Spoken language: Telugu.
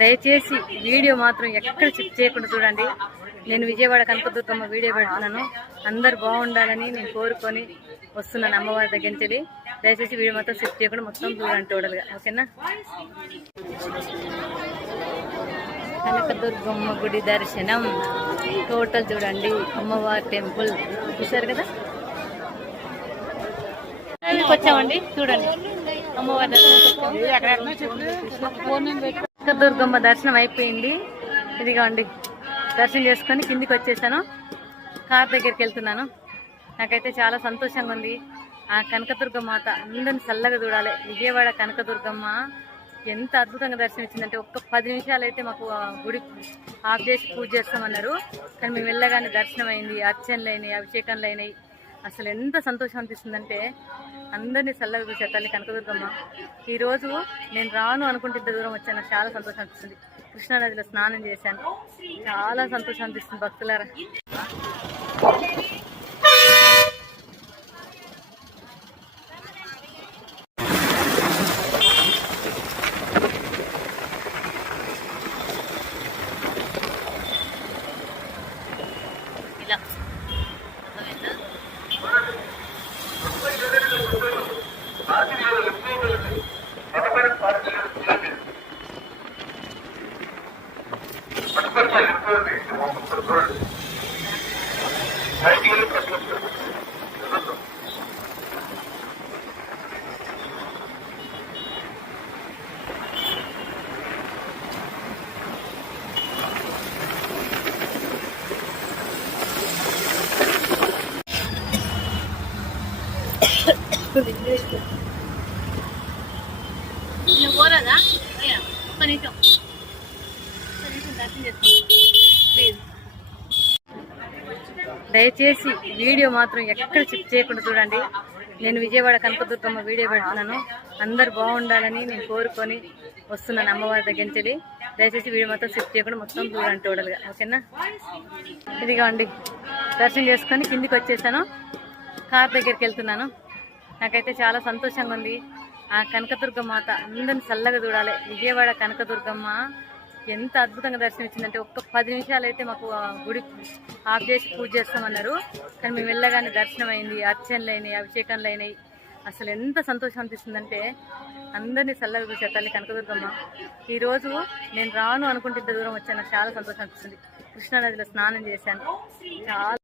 దయచేసి వీడియో మాత్రం ఎక్కడ స్కిప్ చేయకుండా చూడండి. నేను విజయవాడ కనకదుర్గమ్మ వీడియో పెడుతున్నాను. అందరు బాగుండాలని నేను కోరుకొని వస్తున్నాను అమ్మవారి దగ్గర నుంచి. దయచేసి వీడియో మాత్రం స్కిప్ చేయకుండా మొత్తం చూడండి టోటల్గా, ఓకేనా? కనకదుర్గమ్మ గుడి దర్శనం టోటల్ చూడండి. అమ్మవారి టెంపుల్ చూసారు కదా, వచ్చామండి. చూడండి అమ్మవారి కనకదుర్గమ్మ దర్శనం అయిపోయింది. ఇదిగోండి దర్శనం చేసుకొని కిందికి వచ్చేసాను. కార్ దగ్గరికి వెళ్తున్నాను. నాకైతే చాలా సంతోషంగా ఉంది. ఆ కనకదుర్గమ్మ మాత అందరిని చల్లగా చూడాలి. విజయవాడ కనకదుర్గమ్మ ఎంత అద్భుతంగా దర్శనం ఇచ్చిందంటే ఒక్క 10 నిమిషాలు అయితే మాకు గుడి ఆఫ్ చేసి పూజ చేస్తామన్నారు. కానీ మేము వెళ్ళగానే దర్శనం అయింది, అర్చనలు అయినాయి, అభిషేకాలు అయినాయి. అసలు ఎంత సంతోషం అనిపిస్తుందంటే అందరినీ చల్లగా చూసే తల్లి కనకదుర్గమ్మ. ఈరోజు నేను రాను అనుకుంటే ఇంత దూరం వచ్చాను. నాకు చాలా సంతోషం అనిపిస్తుంది. కృష్ణానదిలో స్నానం చేశాను. చాలా సంతోషం అనిపిస్తుంది భక్తులారా. పోరాదా ఒక్క నిమిషం దర్శనం చేసుకోండి ప్లీజ్. దయచేసి వీడియో మాత్రం ఎక్కడ స్కిప్ చేయకుండా చూడండి. నేను విజయవాడ కనకదుర్గమ్మ వీడియో పెడుతున్నాను. అందరు బాగుండాలని నేను కోరుకొని వస్తున్నాను అమ్మవారి దగ్గర నుంచి. దయచేసి వీడియో మాత్రం స్కిప్ చేయకుండా మొత్తం చూడండి టోటల్గా, ఓకేనా? ఇదిగోండి దర్శనం చేసుకొని కిందికి వచ్చేసాను. కార్ దగ్గరికి వెళ్తున్నాను. నాకైతే చాలా సంతోషంగా ఉంది. ఆ కనకదుర్గమ్మ మాత అందరిని చల్లగా చూడాలి. విజయవాడ కనకదుర్గమ్మ ఎంత అద్భుతంగా దర్శనం ఇచ్చిందంటే ఒక్క 10 నిమిషాలు అయితే మాకు గుడి ఆఫ్ చేసి పూజ చేస్తామన్నారు. కానీ మేము వెళ్ళగానే దర్శనం అయింది, అర్చనలు అయినాయి, అభిషేకాలు అయినాయి. అసలు ఎంత సంతోషం అనిపిస్తుందంటే అందరినీ చల్లగా చూసే తల్లి కనకదుర్గమ్మ. ఈరోజు నేను రాను అనుకుంటే ఇంత దూరం వచ్చాను. నాకు చాలా సంతోషం అనిపిస్తుంది. కృష్ణానదిలో స్నానం చేశాను. చాలా